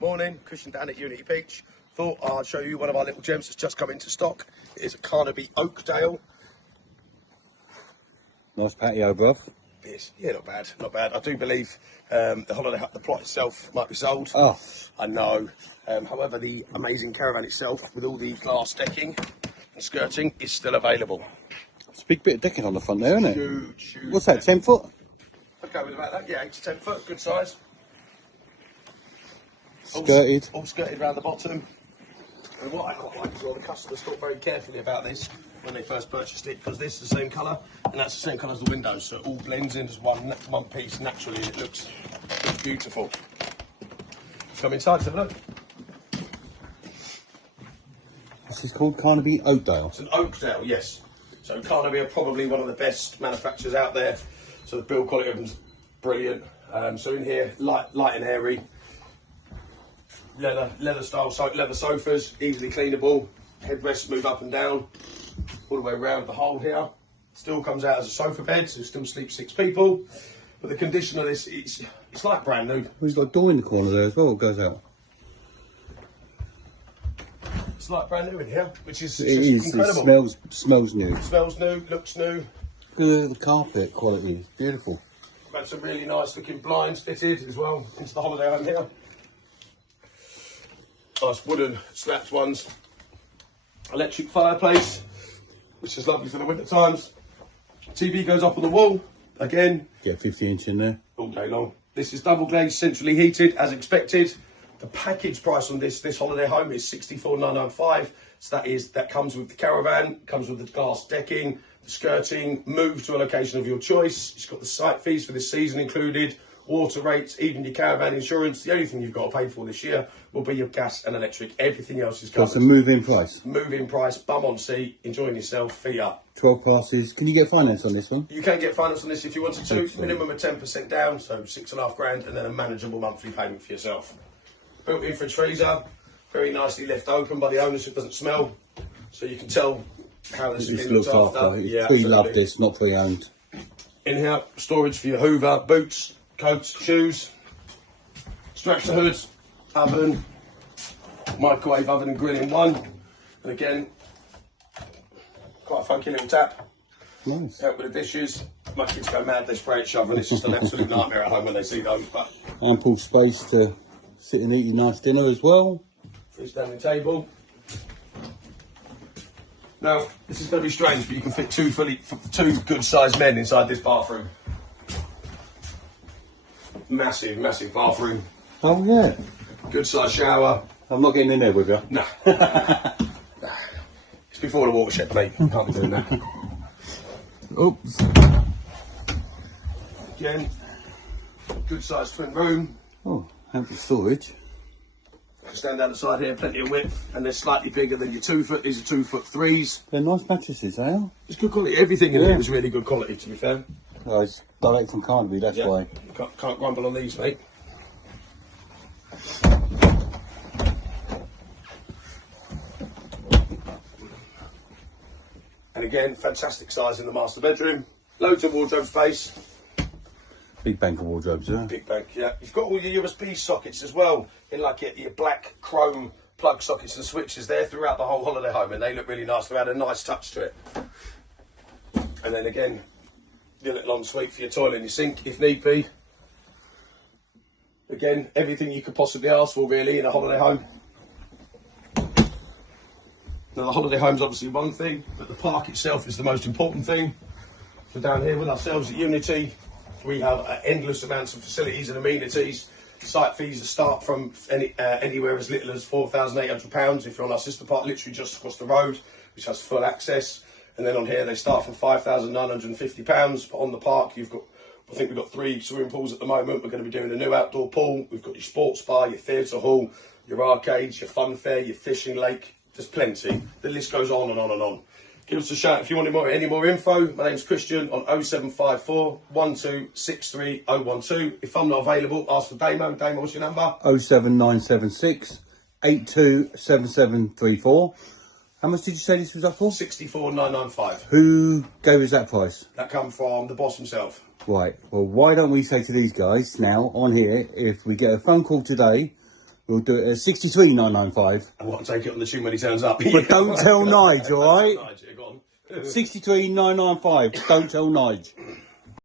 Morning, Christian down at Unity Beach. Thought I'd show you one of our little gems that's just come into stock. It is a Carnaby Oakdale. Nice patio, bruv. Yes, yeah, not bad, not bad. I do believe the plot itself might be sold. Oh, I know. However, the amazing caravan itself, with all the glass decking and skirting, is still available. it's a big bit of decking on the front there, isn't it? Huge. What's that, 10 foot? I'd go with about that. Yeah, 8 to 10 foot, good size. Skirted. All skirted around the bottom. And what I quite like is all the customers thought very carefully about this when they first purchased it, because this is the same colour and that's the same colour as the windows, so it all blends in as one piece naturally. It looks beautiful. Come inside, have a look. This is called Carnaby Oakdale. It's an Oakdale, yes. So Carnaby are probably one of the best manufacturers out there. So the build quality of them's brilliant. So in here, light and airy. Leather style leather sofas, easily cleanable. Headrests move up and down all the way around. The whole here still comes out as a sofa bed, so still sleep 6 people. But the condition of this, it's like brand new. We've got a door in the corner there as well. It goes out. It's like brand new in here, which is incredible. It smells new. Smells new, looks new. Look at the carpet quality. It's beautiful. We've had some really nice looking blinds fitted as well into the holiday home here. Nice wooden slapped ones. Electric fireplace, which is lovely for the winter times. TV goes up on the wall again. Get 50-inch in there all day long. This is double glazed, centrally heated as expected. The package price on this holiday home is $64,995. So that comes with the caravan, comes with the glass decking, the skirting, move to a location of your choice. It's got the site fees for this season included, water rates, even your caravan insurance. The only thing you've got to pay for this year will be your gas and electric. Everything else is covered. That's a move-in price. Move-in price, bum on seat, enjoying yourself, feet up. 12 passes. Can you get finance on this one? You can get finance on this if you wanted to. Minimum of 10% down, so 6.5 grand, and then a manageable monthly payment for yourself. Built-in fridge freezer, very nicely left open by the owner so it doesn't smell. So you can tell how this is looked after. Yeah, pre-loved this, not pre-owned. In here, storage for your Hoover, boots, coats, shoes. Stretch the hood, oven, microwave oven and grill in one. And again, quite a funky little tap. Nice. Help with the dishes. My kids go mad, they spray it shovel. It's just an absolute nightmare at home when they see those. But ample space to sit and eat your nice dinner as well. Freestanding table. Now, this is going to be strange, but you can fit two good-sized men inside this bathroom. Massive, massive bathroom. Oh yeah. Good-sized shower. I'm not getting in there with you. Nah. It's before the watershed, mate. You can't be doing that. Oops. Again, good-sized twin room. Oh, ample storage. Stand down the side here, plenty of width, and they're slightly bigger than your 2 foot. These are 2'3". They're nice mattresses, they are. It's good quality. Everything in here is really good quality, to be fair. Oh, it's direct from Carnaby, that's why. Can't grumble on these, mate. And again, fantastic size in the master bedroom. Loads of wardrobe space. Big bank of wardrobes, yeah. Big bank, yeah. You've got all your USB sockets as well, in like your black chrome plug sockets and switches there throughout the whole holiday home, and they look really nice. They've had a nice touch to it. And then again, your little ensuite for your toilet and your sink, if need be. Again, everything you could possibly ask for, really, in a holiday home. Now, the holiday home's obviously one thing, but the park itself is the most important thing. So down here with ourselves at Unity, we have endless amounts of facilities and amenities. Site fees start from anywhere as little as £4,800 if you're on our sister park, literally just across the road, which has full access. And then on here they start from £5,950. But on the park, I think we've got 3 swimming pools at the moment. We're going to be doing a new outdoor pool. We've got your sports bar, your theatre hall, your arcades, your fun fair, your fishing lake. There's plenty. The list goes on and on and on. Give us a shout if you want any more info. My name's Christian on 0754 1263 012. If I'm not available, ask for Damo. Damo, what's your number? 07976 827734. How much did you say this was up for? 64,995. Who gave us that price? That come from the boss himself. Right. Well, why don't we say to these guys now on here, if we get a phone call today We'll do it at 63,995. I want to take it on the chin when he turns up. But don't tell Nige, alright? Nige, yeah, go on. 63,995. Don't tell Nige.